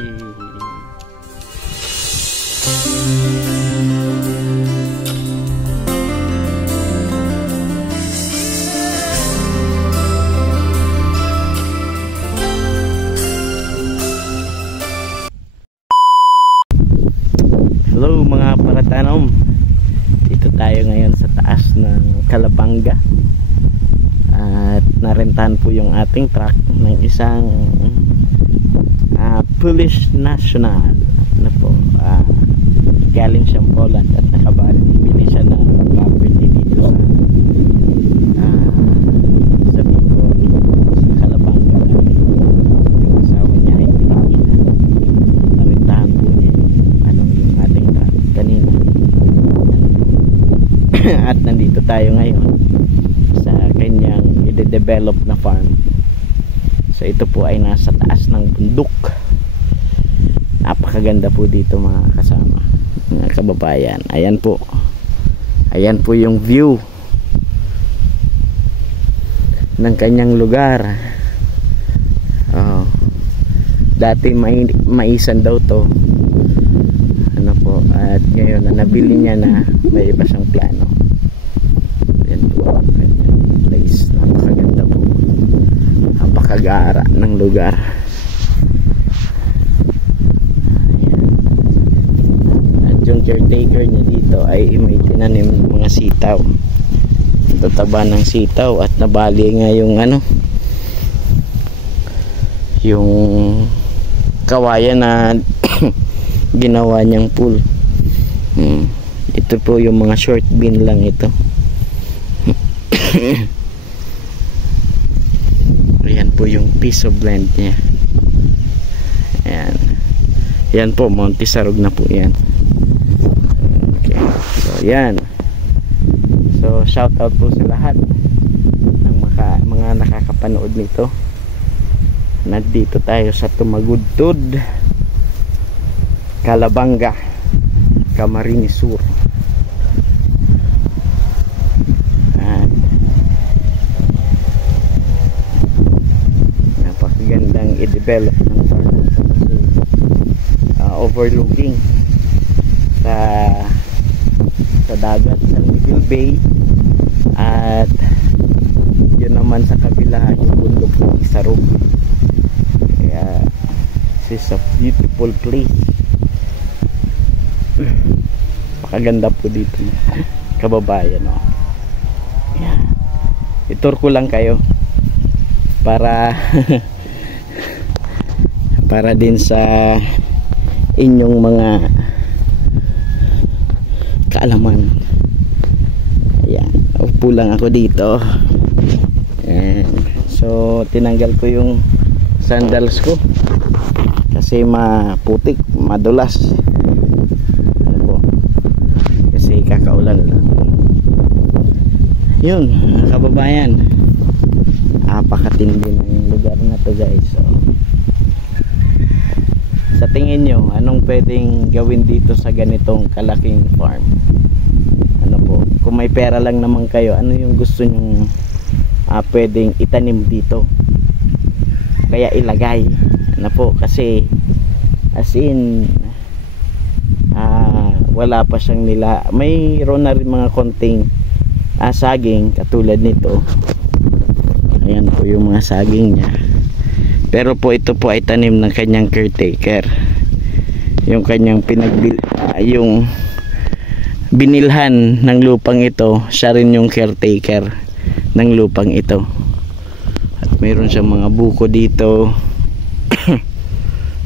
Hello mga paratanom, dito tayo ngayon sa taas ng Calabanga at narentahan po yung ating truck ng isang Polish national na po, galing siyang Poland at nakabili siya na property dito sa Bicol, sa Calabanga. Yung asawa niya ay Pilipina. Narentahan po niya yung ating truck kanina. At nandito tayo ngayon sa kanyang i-develop na farm. So ito po ay nasa taas ng bundok. Napakaganda po dito mga kasama, mga kababayan. Ayan po, ayan po yung view ng kanyang lugar. Dati maisan daw to, ano po, at ngayon na nabili niya na may iba siyang plano. Ayan po, place. Napakaganda po, napakagara ng lugar. Yung caretaker niya dito ay may tinanim mga sitaw, tataba ng sitaw, at nabali nga yung yung kawayan na ginawa niyang pool. Ito po yung mga short bean lang ito. Ayan po yung piece of land niya. Ayan, yan po, Monte Sarog na po yan. So yan, so shout out po sa lahat ng mga nakakapanood nito. Nandito tayo sa Tumagudtod, Calabanga, Camarines Sur. At napakagandang i-develop ng farm kasi overlooking sa dagat, sa Miguel Bay, at yun naman sa kabila yung bundok ng Isarog. Kaya this is a beautiful place. Pakaganda po dito kababayan, no? Yeah. Itur ko lang kayo para para din sa inyong mga kaalaman. Ayan, upo lang ako dito. Ayan. So tinanggal ko yung sandals ko kasi maputik, madulas. Ano po, kasi kakaulan lang. Yun kababayan, napakatindi ng lugar na to guys. So sa tingin nyo, anong pwedeng gawin dito sa ganitong kalaking farm? Ano po, kung may pera lang naman kayo, ano yung gusto nyo pwedeng itanim dito? Kaya ilagay, ano po, kasi as in wala pa siyang mayroon na rin mga konting saging katulad nito. Ayan po yung mga saging niya. Pero po ito po ay tanim ng kanyang caretaker. Yung kanyang yung binilhan ng lupang ito, siya rin yung caretaker ng lupang ito. At mayroon siyang mga buko dito.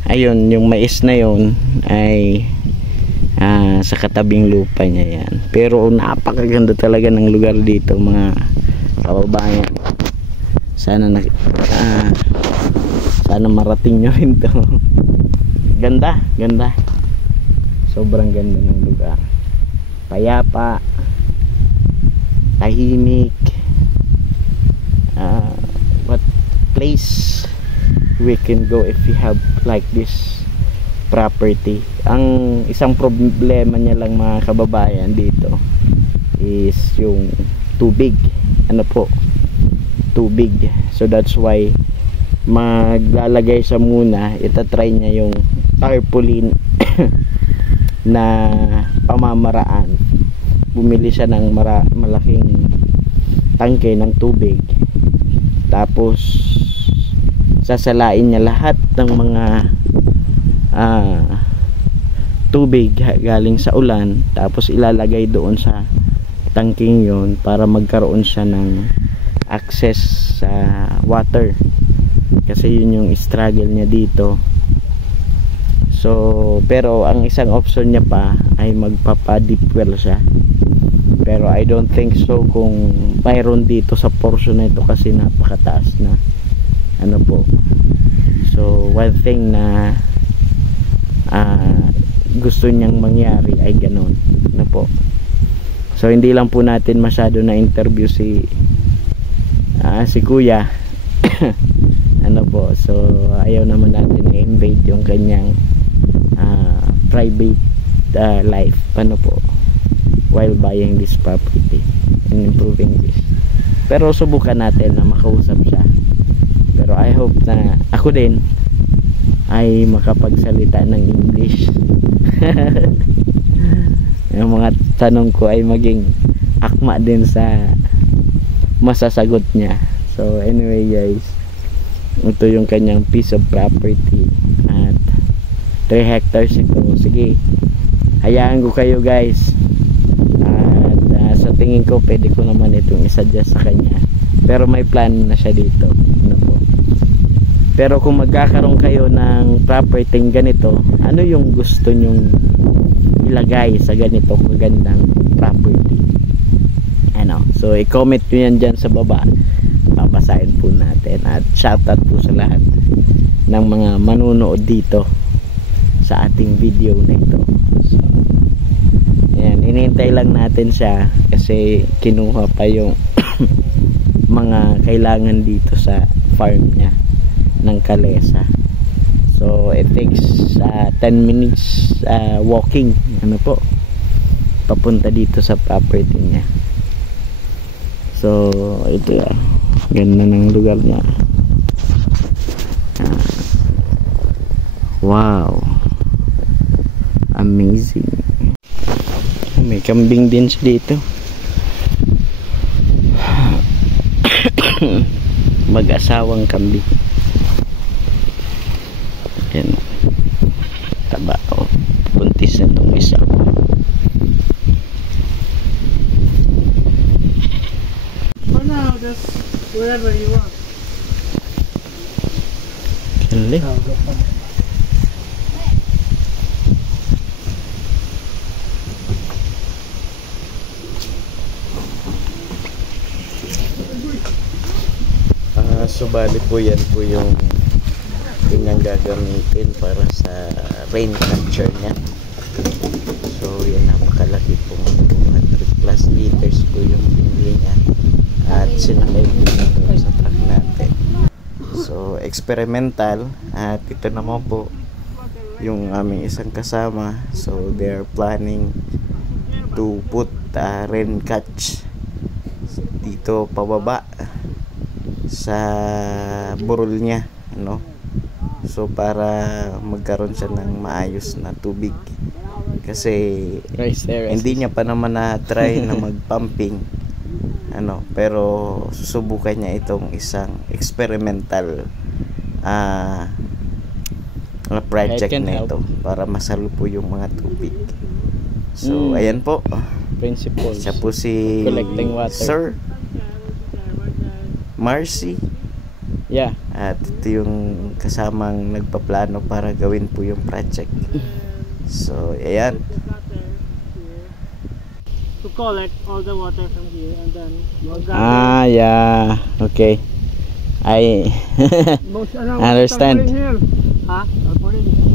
Ayun, yung mais na yun ay sa katabing lupa niya yan. Pero napakaganda talaga ng lugar dito mga kababayan. Sana sana marating nyo rin to. Ganda, ganda, sobrang ganda ng lugar. Payapa, tahimik. What place we can go if we have like this property. Ang isang problema niya lang mga kababayan dito is yung tubig. Ano po, tubig. So that's why maglalagay siya muna, itatry niya yung tarpaulin na pamamaraan. Bumili siya ng malaking tangke ng tubig, tapos sasalain niya lahat ng mga tubig galing sa ulan, tapos ilalagay doon sa tangking yon para magkaroon siya ng access sa water, kasi yun yung struggle niya dito. So pero ang isang option niya pa ay magpapa deep well siya, pero I don't think so kung mayroon dito sa portion na ito, kasi napakataas na ano po. So one thing na gusto niyang mangyari ay ganon na po. So hindi lang po natin masyado na interview si kuya ano po. So ayaw naman natin i-invade yung kanyang private life ano po, while buying this property and improving this. Pero subukan natin na makausap siya, pero I hope na ako din ay makapagsalita ng English. Yung mga tanong ko ay maging akma din sa masasagot niya. So anyway guys, ito yung kanyang piece of property at 3 hectares ito. Sige, hayaan ko kayo guys, at sa tingin ko pwede ko naman itong isuggest sa kanya, pero may plan na siya dito ano po. Pero kung magkakaroon kayo ng property ganito, ano yung gusto nyong ilagay sa ganito kagandang property? Ano? So i-comment nyo yan dyan sa baba, babasahin po natin. At shoutout po sa lahat ng mga manunood dito sa ating video na ito. So yan, hinihintay lang natin siya kasi kinuha pa yung mga kailangan dito sa farm niya ng Calesa. So it takes 10 minutes walking ano po papunta dito sa property niya. So ito yan, ganda ng lugar niya. Wow, amazing. May kambing din siya dito. Mag-asawang kambing. Yan, taba o buntis na itong isa. For now, just wherever you want. Kali. So bali po yan po yung kanyang gagamitin para sa rain catcher niya. So yan, napakalaki po, 200 plus liters po yung binili niya at sinakay po ito sa truck natin. So experimental, at ito naman po yung aming isang kasama. So they are planning to put rain catch dito pababa sa burol niya ano. So para magkaroon siya ng maayos na tubig, kasi hindi niya pa naman na try na mag-pumping ano, pero susubukan niya itong isang experimental project na ito para masalo po yung mga tubig. So ayan po, principles. siya po si Collecting water. Sir Marcy. Yeah. At ito yung kasamang nagpaplano para gawin po yung project. So ayan, To collect all the water from here and then yeah, okay, I understand. Ha? Tarpaulin.